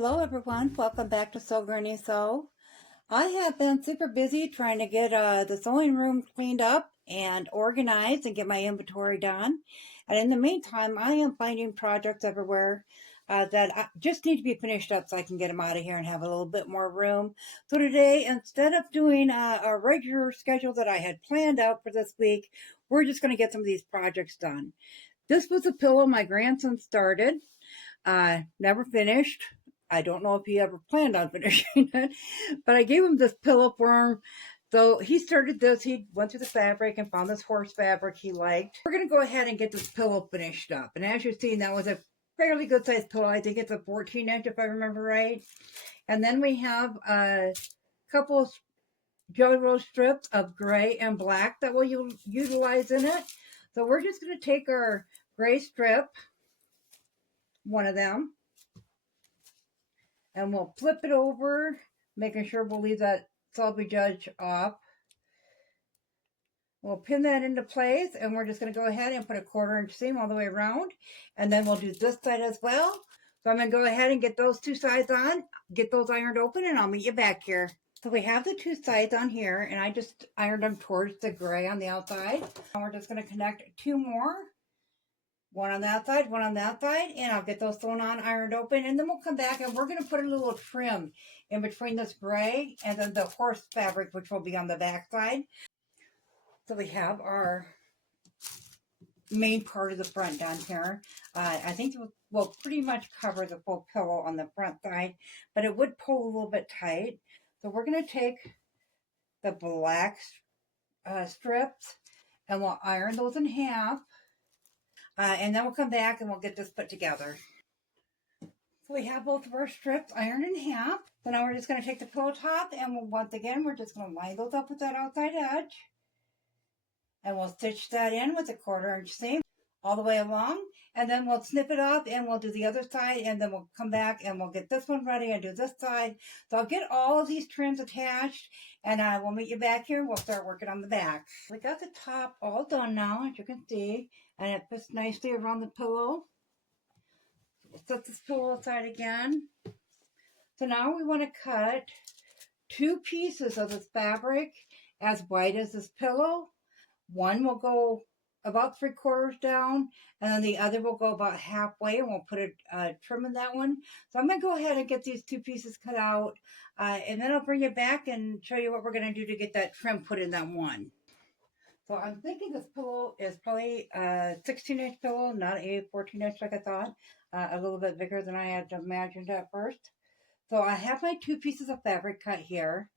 Hello everyone, welcome back to Sew Granny Sew. I have been super busy trying to get the sewing room cleaned up and organized and get my inventory done. And in the meantime, I am finding projects everywhere that just need to be finished up so I can get them out of here and have a little bit more room. So today, instead of doing a regular schedule that I had planned out for this week, we're just going to get some of these projects done. This was a pillow my grandson started, never finished. I don't know if he ever planned on finishing it, but I gave him this pillow for him. So he started this. He went through the fabric and found this horse fabric he liked. We're going to go ahead and get this pillow finished up. And as you've seen, that was a fairly good sized pillow. I think it's a 14-inch if I remember right. And then we have a couple Jelly Roll strips of gray and black that we'll utilize in it. So we're just going to take our gray strip, one of them, and we'll flip it over, making sure we'll leave that selvage edge off. We'll pin that into place, and we're just going to go ahead and put a 1/4-inch seam all the way around, and then we'll do this side as well. So I'm going to go ahead and get those two sides on, get those ironed open, and I'll meet you back here. So we have the two sides on here, and I just ironed them towards the gray on the outside. And we're just going to connect two more. One on that side, one on that side, and I'll get those sewn on, ironed open, and then we'll come back and we're going to put a little trim in between this gray and then the horse fabric, which will be on the back side. So we have our main part of the front done here. I think we'll pretty much cover the full pillow on the front side, but it would pull a little bit tight. So we're going to take the black strips and we'll iron those in half. And then we'll come back and we'll get this put together. So we have both of our strips ironed in half. So now we're just going to take the pillow top and once again, we're just going to line those up with that outside edge. And we'll stitch that in with a 1/4-inch seam all the way along. And then we'll snip it off and we'll do the other side. And then we'll come back and we'll get this one ready and do this side. So I'll get all of these trims attached and we'll meet you back here and we'll start working on the back. We got the top all done now, as you can see. And it fits nicely around the pillow. We'll set this pillow aside again. So now we want to cut two pieces of this fabric as wide as this pillow. One will go about 3/4 down, and then the other will go about halfway, and we'll put a trim in that one. So I'm going to go ahead and get these two pieces cut out, and then I'll bring you back and show you what we're going to do to get that trim put in that one. So I'm thinking this pillow is probably a 16-inch pillow, not a 14-inch like I thought. A little bit bigger than I had imagined at first. So I have my two pieces of fabric cut here.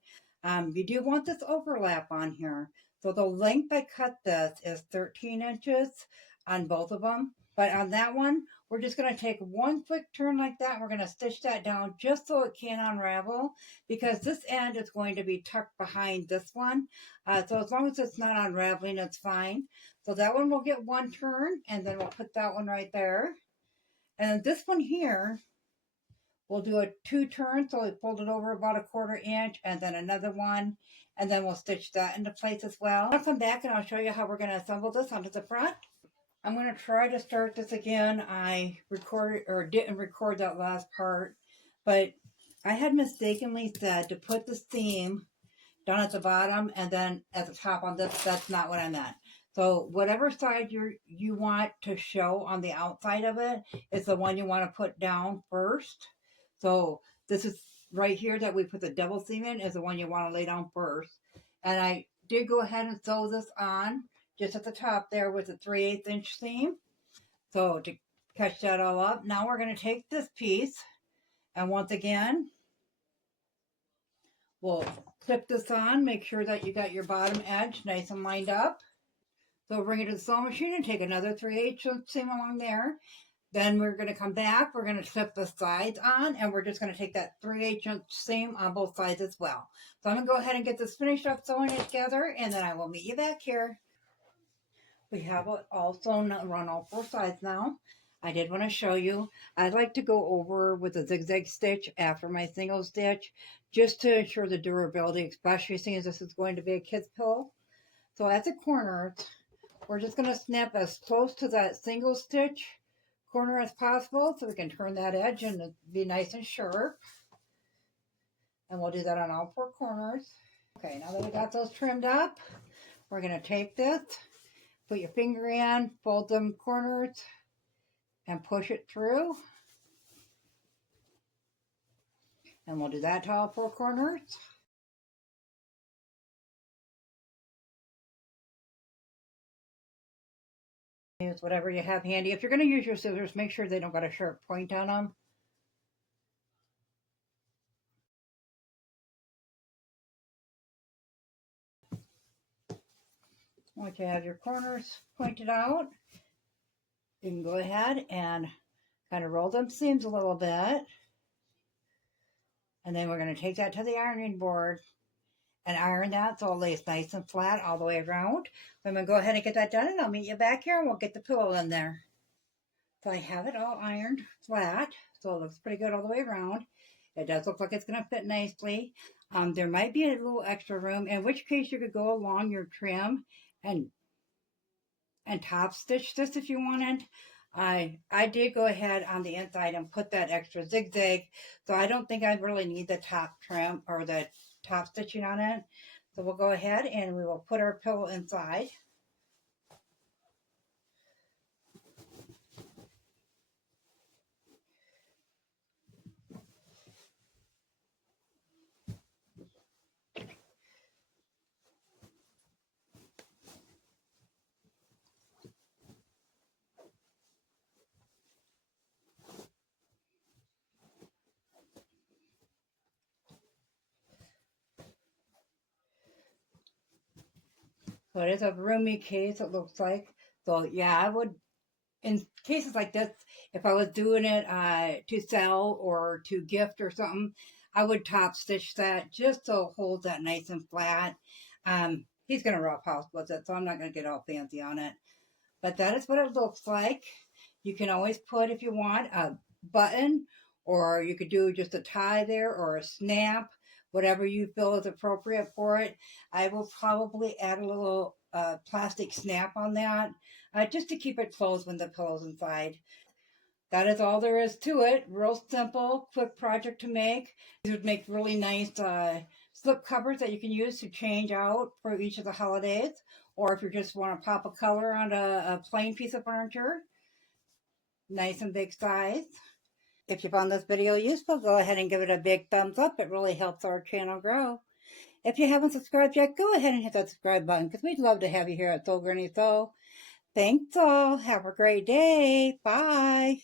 You do want this overlap on here. So the length I cut this is 13 inches on both of them. But on that one, we're just going to take one quick turn like that. We're going to stitch that down just so it can unravel because this end is going to be tucked behind this one. So as long as it's not unraveling, it's fine. So that one will get one turn and then we'll put that one right there. And this one here, we'll do a 2 turns. So we fold it over about a 1/4 inch and then another one. And then we'll stitch that into place as well. I'll come back and I'll show you how we're going to assemble this onto the front. I'm going to try to start this again. I recorded or didn't record that last part, but I had mistakenly said to put the seam down at the bottom and then at the top on this. That's not what I meant. So whatever side you want to show on the outside of it is the one you want to put down first. So this is right here that we put the double seam in is the one you want to lay down first. And I did go ahead and sew this on just at the top there with a 3/8 inch seam. So to catch that all up, now we're going to take this piece and once again, we'll clip this on, make sure that you got your bottom edge nice and lined up. So bring it to the sewing machine and take another 3/8 inch seam along there. Then we're going to come back, we're going to clip the sides on, and we're just going to take that 3/8 inch seam on both sides as well. So I'm going to go ahead and get this finished up sewing it together, and then I will meet you back here. We have it all sewn around all 4 sides now. I did want to show you. I'd like to go over with a zigzag stitch after my single stitch, just to ensure the durability, especially seeing as this is going to be a kid's pillow. So at the corners, we're just going to snap as close to that single stitch corner as possible so we can turn that edge and be nice and sharp. And we'll do that on all 4 corners. Okay, now that we got those trimmed up, we're going to take this, put your finger in, fold them corners, and push it through. And we'll do that to all 4 corners. Use whatever you have handy. If you're going to use your scissors, make sure they don't got a sharp point on them. Once you have your corners pointed out, you can go ahead and kind of roll them seams a little bit. And then we're going to take that to the ironing board and iron that so it lays nice and flat all the way around. I'm going to go ahead and get that done, and I'll meet you back here and we'll get the pillow in there. So I have it all ironed flat, so it looks pretty good all the way around. It does look like it's going to fit nicely. There might be a little extra room, in which case you could go along your trim and top stitch this if you wanted. I did go ahead on the inside and put that extra zigzag, so I don't think I really need the top trim or the top stitching on it. So we'll go ahead and we will put our pillow inside. So it is a roomy case, it looks like. So yeah, I would, in cases like this, if I was doing it to sell or to gift or something, I would top stitch that just so it holds that nice and flat. He's going to rough house with it, so I'm not going to get all fancy on it. But that is what it looks like. You can always put, if you want, a button, or you could do just a tie there or a snap, whatever you feel is appropriate for it. I will probably add a little plastic snap on that just to keep it closed when the pillow's inside. That is all there is to it. Real simple, quick project to make. These would make really nice slip covers that you can use to change out for each of the holidays. Or if you just want to pop a color on a plain piece of furniture. Nice and big size. If you found this video useful, go ahead and give it a big thumbs up. It really helps our channel grow. If you haven't subscribed yet, go ahead and hit that subscribe button because we'd love to have you here at Sew Granny Sew. Thanks all. Have a great day. Bye.